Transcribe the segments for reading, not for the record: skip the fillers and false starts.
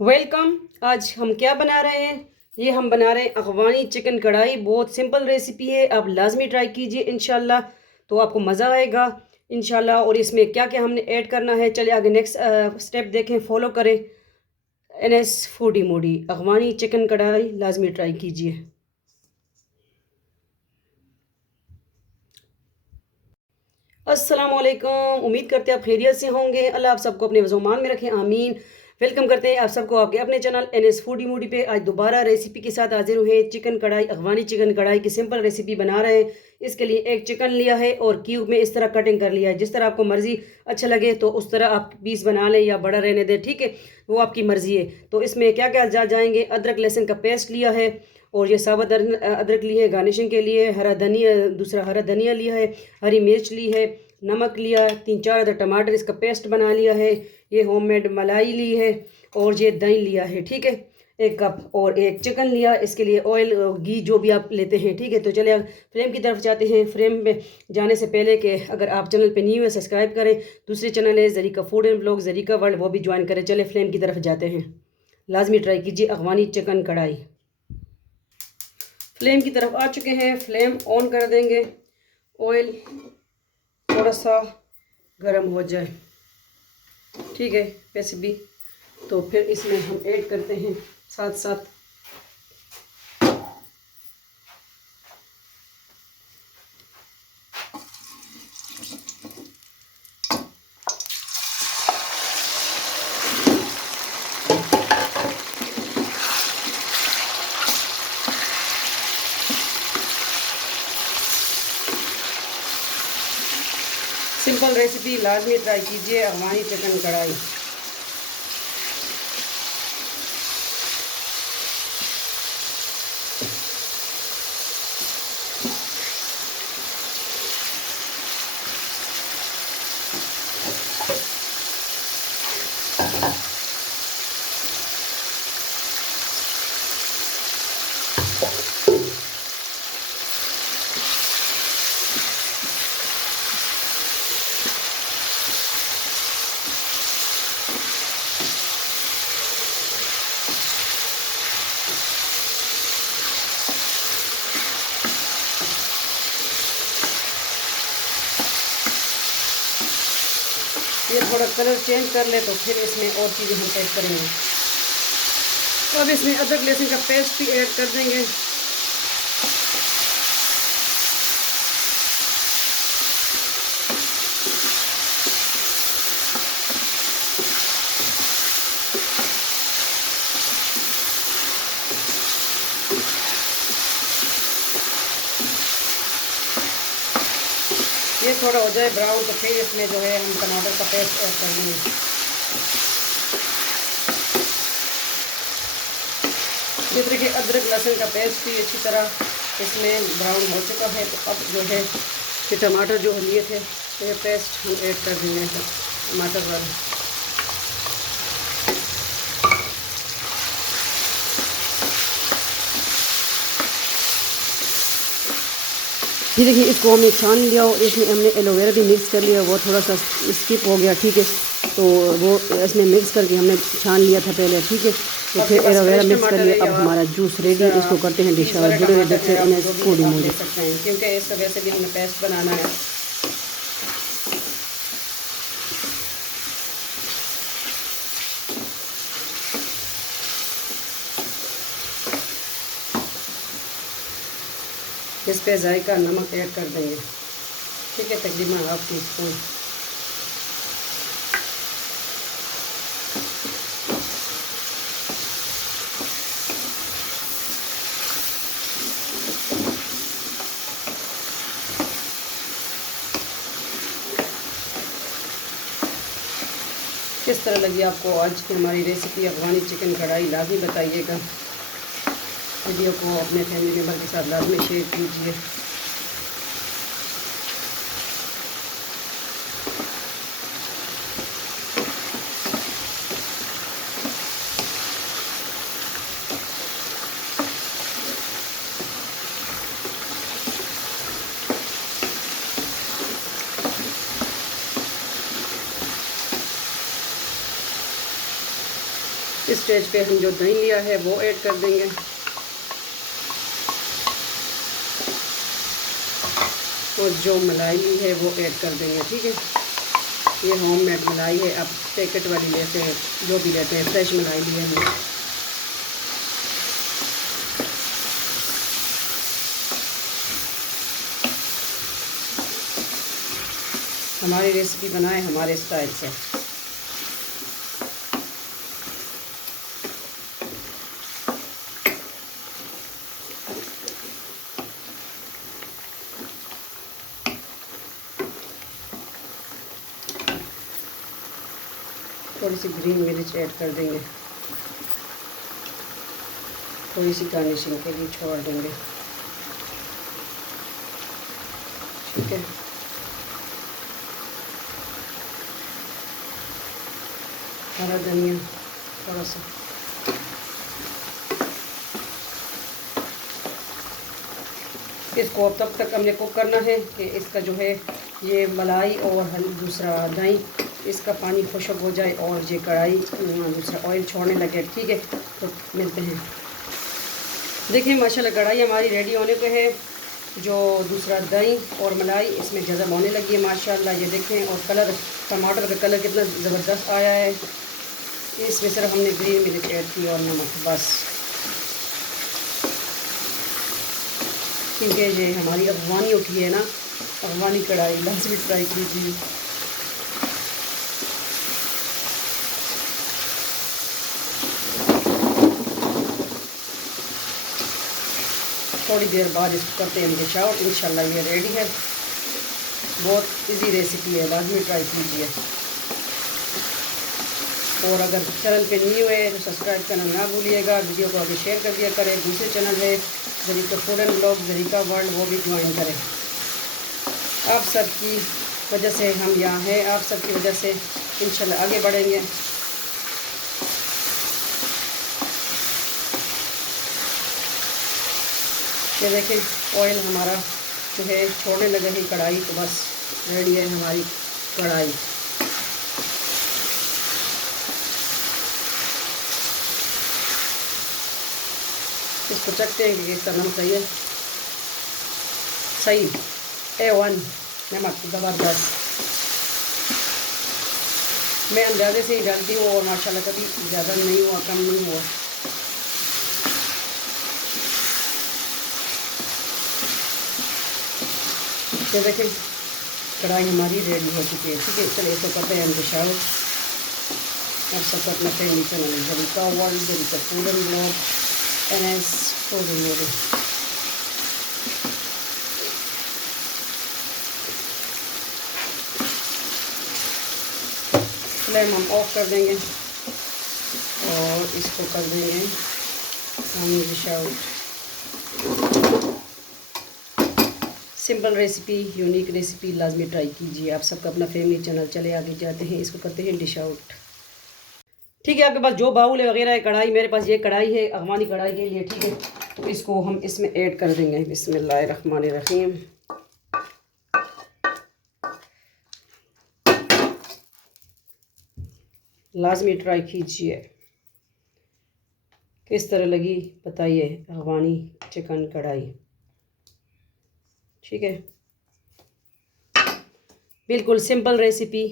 Welcome. आज हम क्या बना रहे हैं? ये हम बना रहे हैं अफगानी चिकन कढ़ाई। बहुत सिंपल रेसिपी है, आप लाजमी ट्राई कीजिए इंशाल्लाह, तो आपको मज़ा आएगा इंशाल्लाह। और इसमें क्या क्या हमने ऐड करना है, चलिए आगे नेक्स्ट स्टेप देखें, फॉलो करें। NS फूडी मूडी अफगानी चिकन कढ़ाई लाजमी ट्राई कीजिए। अस्सलाम वालेकुम, उम्मीद करते हैं आप खैरियत से होंगे। अल्लाह आप सबको अपने वज़ोमान में रखें, आमीन। वेलकम करते हैं आप सबको आपके अपने चैनल NS फूडी मूडी पे। आज दोबारा रेसिपी के साथ हाजिर हुए। चिकन कढ़ाई, अफगानी चिकन कढ़ाई की सिंपल रेसिपी बना रहे हैं। इसके लिए एक चिकन लिया है और क्यूब में इस तरह कटिंग कर लिया है। जिस तरह आपको मर्ज़ी अच्छा लगे तो उस तरह आप पीस बना लें या बड़ा रहने दें, ठीक है, वो आपकी मर्ज़ी है। तो इसमें क्या क्या जाएंगे, अदरक लहसुन का पेस्ट लिया है और ये साबुत अदरक ली है गार्निशिंग के लिए, हरा धनिया, दूसरा हरा धनिया लिया है, हरी मिर्च ली है, नमक लिया है, 3-4 अदर टमाटर इसका पेस्ट बना लिया है, ये होममेड मलाई ली है और ये दही लिया है, ठीक है, 1 कप। और एक चिकन लिया, इसके लिए ऑयल घी जो भी आप लेते हैं, ठीक है। तो चलिए फ्रेम की तरफ जाते हैं। फ्रेम में जाने से पहले कि अगर आप चैनल पे न्यू है सब्सक्राइब करें। दूसरे चैनल है Zarika food and blog, Zarika world, वो भी ज्वाइन करें। चले फ्रेम की तरफ जाते हैं, लाजमी ट्राई कीजिए अफगानी चिकन कढ़ाई। फ्लेम की तरफ आ चुके हैं, फ्लेम ऑन कर देंगे। ऑयल थोड़ा सा गर्म हो जाए, ठीक है, वैसे भी तो फिर इसमें हम ऐड करते हैं साथ साथ सिंपल रेसिपी लाजमी ट्राई कीजिए अफगानी चिकन कढ़ाई। ये थोड़ा कलर चेंज कर ले तो फिर इसमें और चीज़ें हम ऐड करेंगे। तो अब इसमें अदरक लहसुन का पेस्ट भी ऐड कर देंगे। ये थोड़ा हो जाए ब्राउन तो फिर इसमें जो है हम टमाटर का पेस्ट ऐड कर देंगे। जिस तरह के अदरक लहसुन का पेस्ट भी अच्छी तरह इसमें ब्राउन हो चुका है, तो अब जो है ये टमाटर जो लिए थे तो ये पेस्ट हम ऐड कर देंगे टमाटर वाला। ये देखिए, इसको हमने छान लिया और इसमें हमने एलोवेरा भी मिक्स कर लिया, वो थोड़ा सा स्किप हो गया, ठीक है, तो वो इसमें मिक्स करके हमने छान लिया था पहले, ठीक है। तो फिर एलोवेरा मिक्स कर लिया। अब हमारा जूस रेडी, इसको करते हैं डिश आउट। जुड़े रहिए से NS फूडी मूडी, क्योंकि इस वजह से भी हमने पेस्ट बनाना है। इस पे जायका नमक ऐड कर देंगे, ठीक है, तकरीबन ½ टीस्पून। किस तरह लगी आपको आज की हमारी रेसिपी अफगानी चिकन कढ़ाई, लाजमी बताइएगा। वीडियो को अपने फैमिली मेम्बर के साथ लाजमी शेयर कीजिए। इस स्टेज पे हम जो दही लिया है वो ऐड कर देंगे और जो मलाई ली है वो ऐड कर देंगे। ठीक है, ये होममेड मलाई है, आप पैकेट वाली लेते हैं जो भी लेते हैं, फ्रेश मलाई ली है हमने। हमारी रेसिपी बनाए हमारे स्टाइल से। थोड़ी सी ग्रीन मिर्च ऐड कर देंगे, थोड़ी सी गार्निशिंग के लिए छोड़ देंगे। ठीक है, हरा धनिया थोड़ा सा, इसको अब तब तक हमने कुक करना है कि इसका जो है ये मलाई और दूसरा दही इसका पानी खुशक हो जाए और ये कढ़ाई दूसरा ऑयल छोड़ने लगे। ठीक है, तो मिलते हैं। देखिए माशाल्लाह कढ़ाई हमारी रेडी होने पे है। जो दूसरा दही और मलाई इसमें जज़ब होने लगी है माशाल्लाह। ये देखें, और कलर टमाटर का कलर कितना ज़बरदस्त आया है। इसमें सिर्फ हमने ग्रीन मिर्च ऐड की और नमक, बस, क्योंकि ये हमारी अफगानी उठी है ना, अफगानी कढ़ाई लाजमी ट्राई कीजिए। थोड़ी देर बाद इसको करते हैं डिश आउट। इंशाल्लाह ये रेडी है। बहुत इजी रेसिपी है, लाजमी ट्राई कीजिए। और अगर चैनल पे न्यू है तो सब्सक्राइब करना ना भूलिएगा। वीडियो को आगे शेयर कर दिया करें। दूसरे चैनल है Zarika food and blog, Zarika world, वो भी ज्वाइन करें। आप सबकी वजह से हम यहाँ हैं, आप सबकी वजह से इंशाल्लाह आगे बढ़ेंगे। ये देखें, ऑयल हमारा जो है छोड़ने लगे हैं कढ़ाई, तो बस रेडी है हमारी कढ़ाई। इसको चखते हैं कि इसका नमक सही है, सही A1 नमक ज़बरदस्त। मैं अंदाजे से ही डालती हूँ और माशाल्लाह कभी ज़्यादा नहीं हुआ, कम नहीं हुआ। तो देखें कढ़ाई हमारी रेडी हो चुकी है। ठीक है, चलिए इसको करते हैं हम डिश आउट। आप सबको अपना family channel Zarika world, Zarika food and blog, NS food movie. Flame हम ऑफ कर देंगे और इसको कर देंगे हम dish out. Simple recipe, unique recipe, लाजमी ट्राई कीजिए। आप सबका अपना फैमिली चैनल। चले आगे जाते हैं, इसको करते हैं डिश आउट। ठीक है, आपके पास जो बाउल है वगैरह है, कढ़ाई, मेरे पास ये कढ़ाई है अफगानी कढ़ाई के लिए। ठीक है, तो इसको हम इसमें ऐड कर देंगे। बिस्मिल्लाहिर्रहमानिर्रहीम। लाजमी ट्राई कीजिए। किस तरह लगी बताइए अफगानी चिकन कढ़ाई। ठीक है, बिल्कुल सिंपल रेसिपी।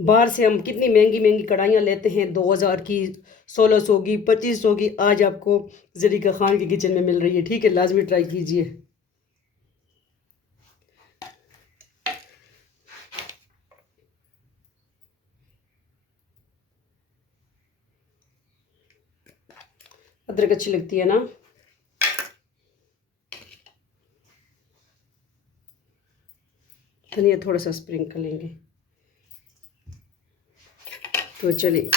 बाहर से हम कितनी महंगी महंगी कढ़ाइयाँ लेते हैं, 2000 की, 1600 की, 2500 की। आज आपको जरीका खान के किचन में मिल रही है। ठीक है, लाजमी ट्राई कीजिए। अदरक अच्छी लगती है ना। धनिया थोड़ा सा स्प्रिंकल लेंगे। तो चलिए,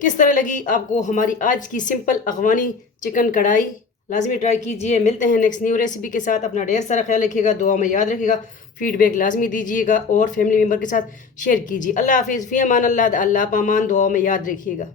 किस तरह लगी आपको हमारी आज की सिंपल अफगानी चिकन कढ़ाई। लाजमी ट्राई कीजिए। मिलते हैं नेक्स्ट न्यू रेसिपी के साथ। अपना ढेर सारा ख्याल रखिएगा, दुआ में याद रखिएगा, फीडबैक लाजमी दीजिएगा और फैमिली मेम्बर के साथ शेयर कीजिए। अल्लाह हाफिज़, फ़ी अमान अल्लाह, अल्लाह पामान, दुआ में याद रखिएगा।